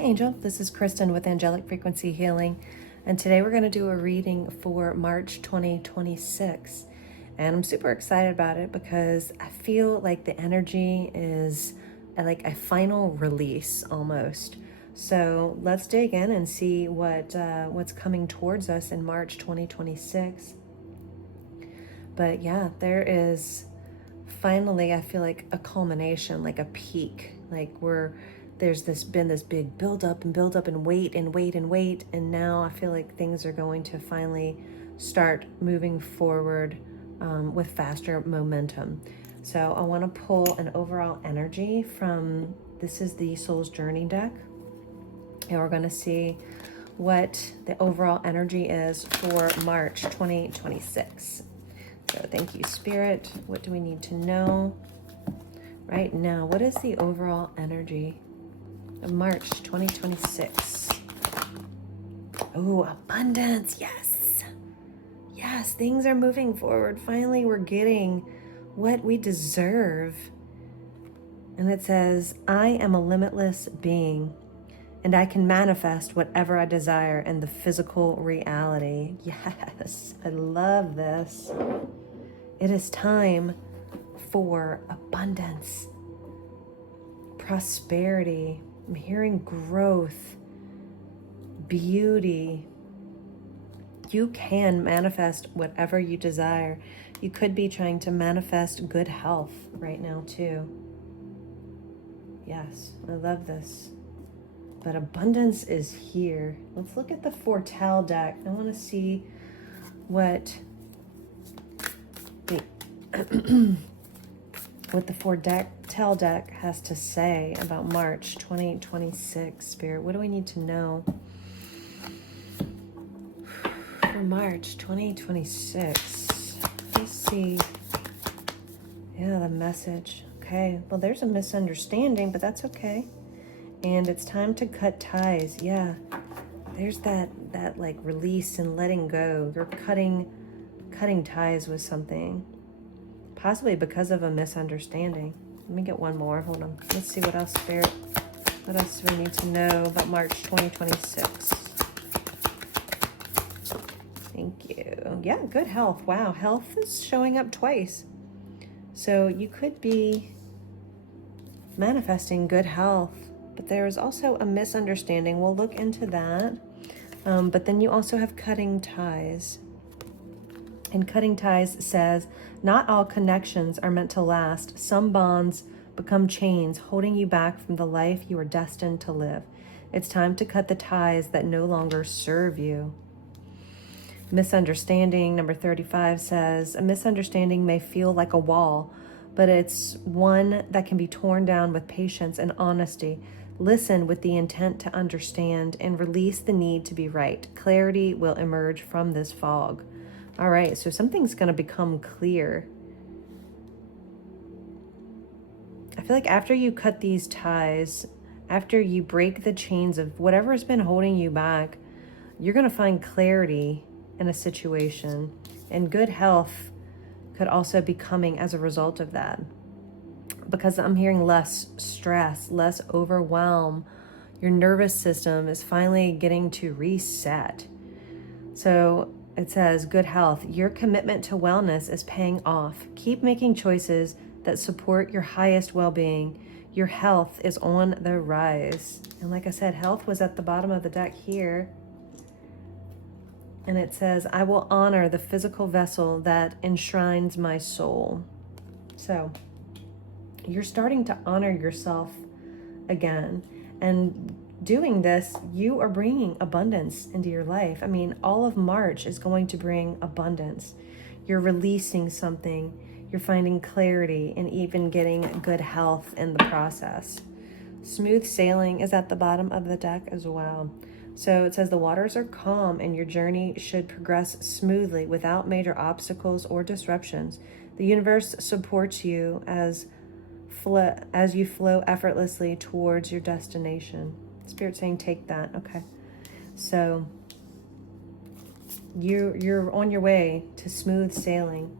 Angel. This is Kristen with Angelic Frequency Healing, and today we're going to do a reading for March 2026. And I'm super excited about it because I feel like the energy is like a final release almost. So let's dig in and see what's coming towards us in March 2026. But yeah, there is finally, I feel like a culmination, like a peak, like there's been this big build up and wait, and now I feel like things are going to finally start moving forward with faster momentum. So I want to pull an overall energy from, this is the Soul's Journey deck, and we're going to see what the overall energy is for March 2026. So thank you, Spirit. What do we need to know right now? What is the overall energy of March 2026? Oh, abundance. Yes. Yes, things are moving forward. Finally, we're getting what we deserve. And it says, I am a limitless being, and I can manifest whatever I desire in the physical reality. Yes, I love this. It is time for abundance, prosperity. I'm hearing growth, beauty. You can manifest whatever you desire. You could be trying to manifest good health right now too. Yes, I love this. But abundance is here. Let's look at the Foretell deck. I want to see what the Foretell deck has to say about March 2026. Spirit, what do we need to know for March 2026? Let's see. Yeah, the message. Okay, well, there's a misunderstanding, but that's okay. And it's time to cut ties. Yeah, there's that like release and letting go. You're cutting ties with something, possibly because of a misunderstanding. Let me get one more. Hold on. Let's see what else, Spirit. What else do we need to know about March 2026? Thank you. Yeah, good health. Wow, health is showing up twice. So you could be manifesting good health, but there is also a misunderstanding. We'll look into that. But then you also have cutting ties. And cutting ties says, not all connections are meant to last. Some bonds become chains holding you back from the life you are destined to live. It's time to cut the ties that no longer serve you. Misunderstanding, number 35, says, a misunderstanding may feel like a wall, but it's one that can be torn down with patience and honesty. Listen with the intent to understand and release the need to be right. Clarity will emerge from this fog. All right, so something's going to become clear. I feel like after you cut these ties, after you break the chains of whatever has been holding you back, you're going to find clarity in a situation. And good health could also be coming as a result of that. Because I'm hearing less stress, less overwhelm. Your nervous system is finally getting to reset. So it says, good health. Your commitment to wellness is paying off. Keep making choices that support your highest well-being. Your health is on the rise. And like I said, health was at the bottom of the deck here. And it says, I will honor the physical vessel that enshrines my soul. So you're starting to honor yourself again. And doing this, you are bringing abundance into your life. I mean, all of March is going to bring abundance. You're releasing something. You're finding clarity and even getting good health in the process. Smooth sailing is at the bottom of the deck as well. So it says the waters are calm and your journey should progress smoothly without major obstacles or disruptions. The universe supports you as you flow effortlessly towards your destination. Spirit saying, take that. Okay. So you're on your way to smooth sailing.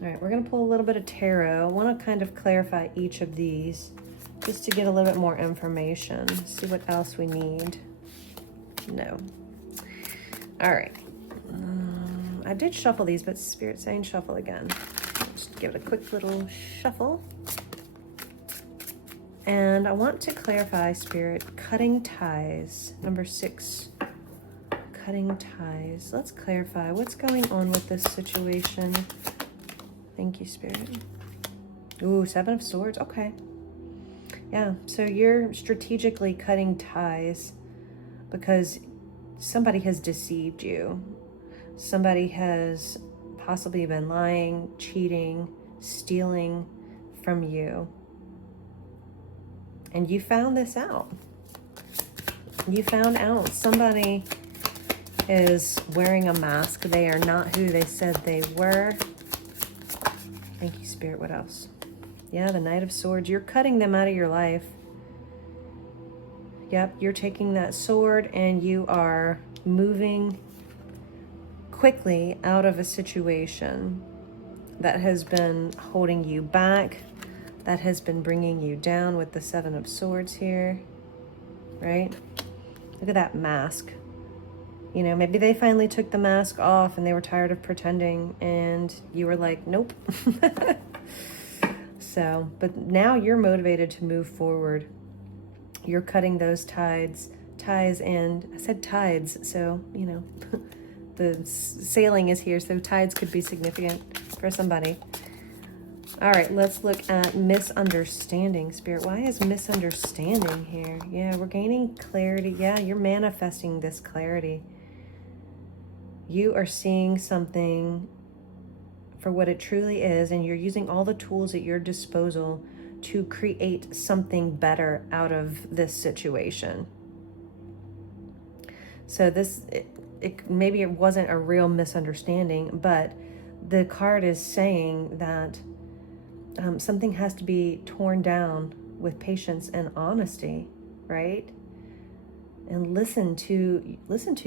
All right, we're going to pull a little bit of tarot. I want to kind of clarify each of these just to get a little bit more information. See what else we need. No. All right. I did shuffle these, but Spirit's saying shuffle again. Just give it a quick little shuffle. And I want to clarify, Spirit, cutting ties. Number 6, cutting ties. Let's clarify what's going on with this situation. Thank you, Spirit. Ooh, 7 of Swords. Okay. Yeah, so you're strategically cutting ties because somebody has deceived you. Somebody has possibly been lying, cheating, stealing from you. And you found this out. You found out somebody is wearing a mask. They are not who they said they were. Thank you, Spirit. What else? Yeah, the Knight of Swords. You're cutting them out of your life. Yep, you're taking that sword and you are moving quickly out of a situation that has been holding you back, that has been bringing you down with the 7 of Swords here, right? Look at that mask. You know, maybe they finally took the mask off and they were tired of pretending and you were like, nope. So, but now you're motivated to move forward. You're cutting those ties, and I said tides, so, you know, the sailing is here, so tides could be significant for somebody. All right, let's look at misunderstanding, Spirit. Why is misunderstanding here? Yeah, we're gaining clarity. Yeah, you're manifesting this clarity. You are seeing something for what it truly is, and you're using all the tools at your disposal to create something better out of this situation. So this, maybe it wasn't a real misunderstanding, but the card is saying that something has to be torn down with patience and honesty, right? And listen to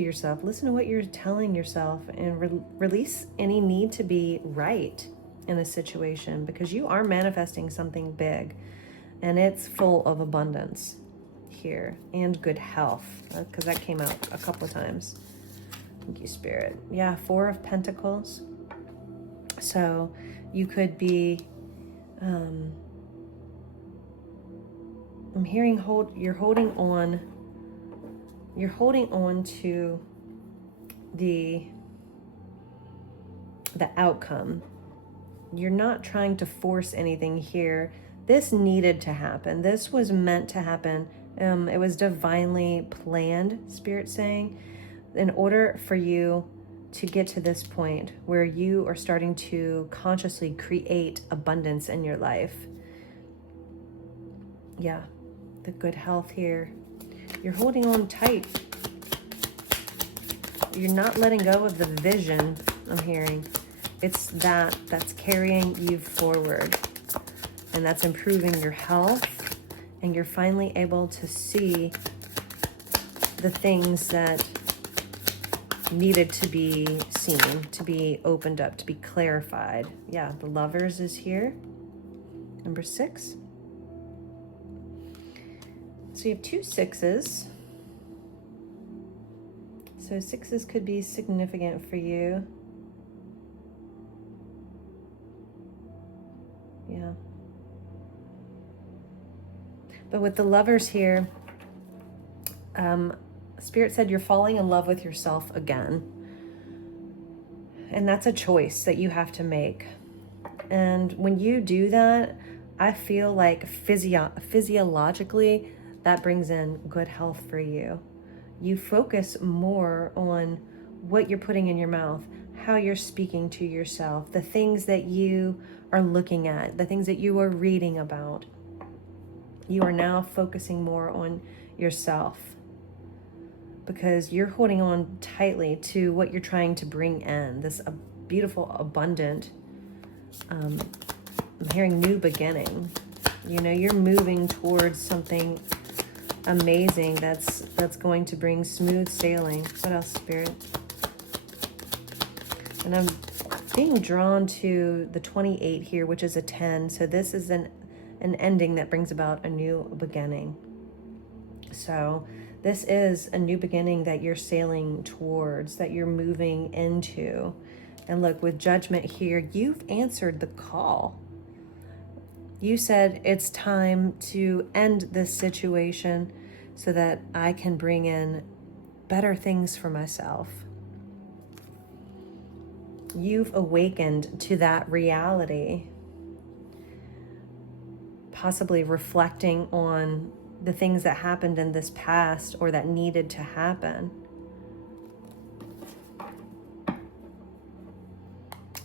yourself. Listen to what you're telling yourself, and release any need to be right in a situation, because you are manifesting something big, and it's full of abundance here and good health, because that came out a couple of times. Thank you, Spirit. Yeah, 4 of Pentacles. So you could be I'm hearing you're holding on to the outcome. You're not trying to force anything here. This needed to happen. This was meant to happen. It was divinely planned, Spirit saying, in order for you to get to this point where you are starting to consciously create abundance in your life. Yeah, the good health here. You're holding on tight. You're not letting go of the vision, I'm hearing. It's that's carrying you forward, and that's improving your health, and you're finally able to see the things that needed to be seen, to be opened up, to be clarified. Yeah, the Lovers is here. Number 6. So you have 2 6s. So 6s could be significant for you. Yeah. But with the Lovers here, Spirit said you're falling in love with yourself again. And that's a choice that you have to make. And when you do that, I feel like physiologically, that brings in good health for you. You focus more on what you're putting in your mouth, how you're speaking to yourself, the things that you are looking at, the things that you are reading about. You are now focusing more on yourself, because you're holding on tightly to what you're trying to bring in, this beautiful, abundant, I'm hearing new beginning. You know, you're moving towards something amazing that's going to bring smooth sailing. What else, Spirit? And I'm being drawn to the 28 here, which is a 10. So this is an an ending that brings about a new beginning. So this is a new beginning that you're sailing towards, that you're moving into. And look, with Judgment here, you've answered the call. You said it's time to end this situation so that I can bring in better things for myself. You've awakened to that reality, possibly reflecting on the things that happened in this past or that needed to happen.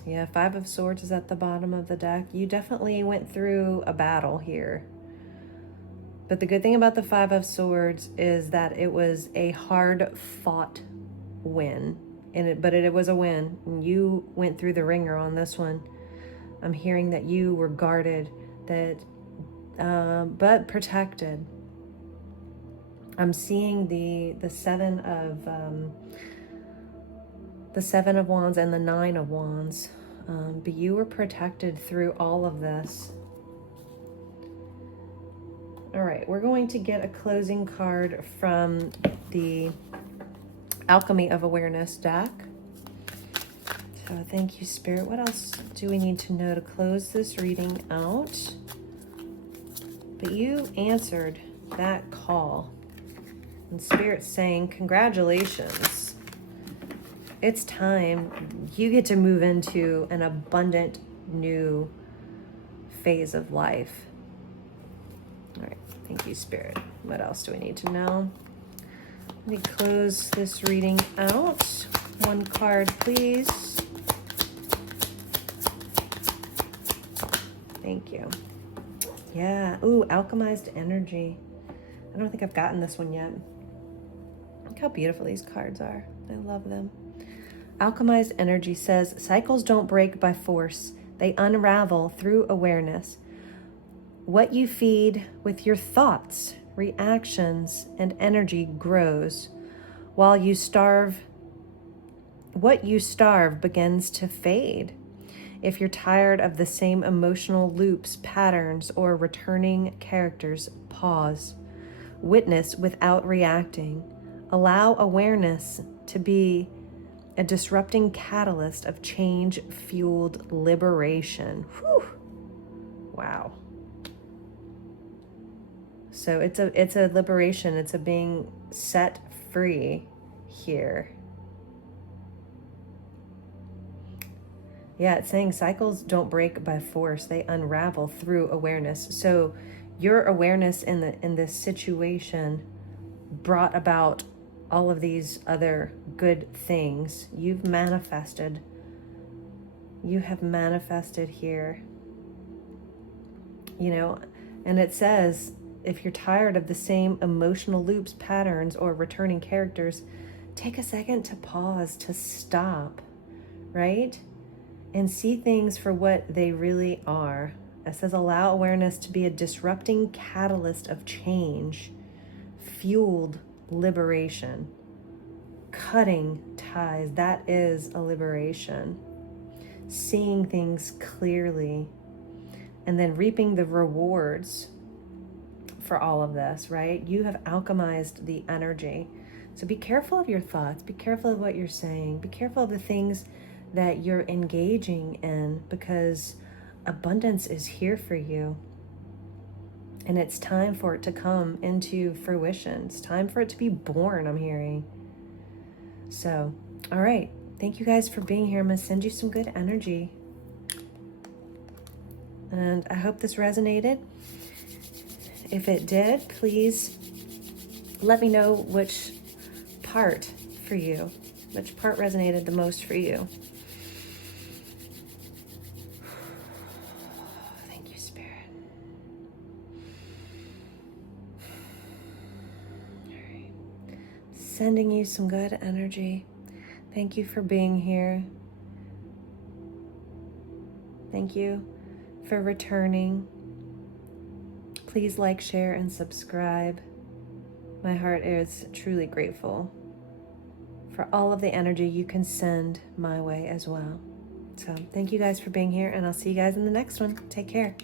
Yeah, Five of Swords is at the bottom of the deck. You definitely went through a battle here. But the good thing about the Five of Swords is that it was a hard-fought win. But it was a win. You went through the ringer on this one. I'm hearing that you were guarded, but protected. I'm seeing the Seven of Wands and the Nine of Wands. But you were protected through all of this. All right, we're going to get a closing card from the Alchemy of Awareness deck. So thank you, Spirit. What else do we need to know to close this reading out? But you answered that call. And Spirit's saying, congratulations. It's time. You get to move into an abundant new phase of life. All right, thank you, Spirit. What else do we need to know? Let me close this reading out. One card, please. Thank you. Yeah. Ooh, alchemized energy. I don't think I've gotten this one yet. Look how beautiful these cards are. I love them. Alchemized energy says, cycles don't break by force. They unravel through awareness. What you feed with your thoughts, reactions, and energy grows. What you starve begins to fade. If you're tired of the same emotional loops, patterns, or returning characters, pause. Witness without reacting. Allow awareness to be a disrupting catalyst of change-fueled liberation. Whew. Wow. So it's a liberation. It's a being set free here. Yeah, it's saying cycles don't break by force. They unravel through awareness. So your awareness in this situation brought about all of these other good things. You have manifested here. You know, and it says, if you're tired of the same emotional loops, patterns, or returning characters, take a second to pause, to stop, right? And see things for what they really are. It says, allow awareness to be a disrupting catalyst of change, fueled liberation, cutting ties. That is a liberation. Seeing things clearly, and then reaping the rewards for all of this, right? You have alchemized the energy. So be careful of your thoughts. Be careful of what you're saying. Be careful of the things that you're engaging in, because abundance is here for you. And it's time for it to come into fruition. It's time for it to be born, I'm hearing. So, all right. Thank you guys for being here. I'm going to send you some good energy. And I hope this resonated. If it did, please let me know which part resonated the most for you. Thank you, Spirit. All right. Sending you some good energy. Thank you for being here. Thank you for returning. Please like, share, and subscribe. My heart is truly grateful for all of the energy you can send my way as well. So thank you guys for being here, and I'll see you guys in the next one. Take care.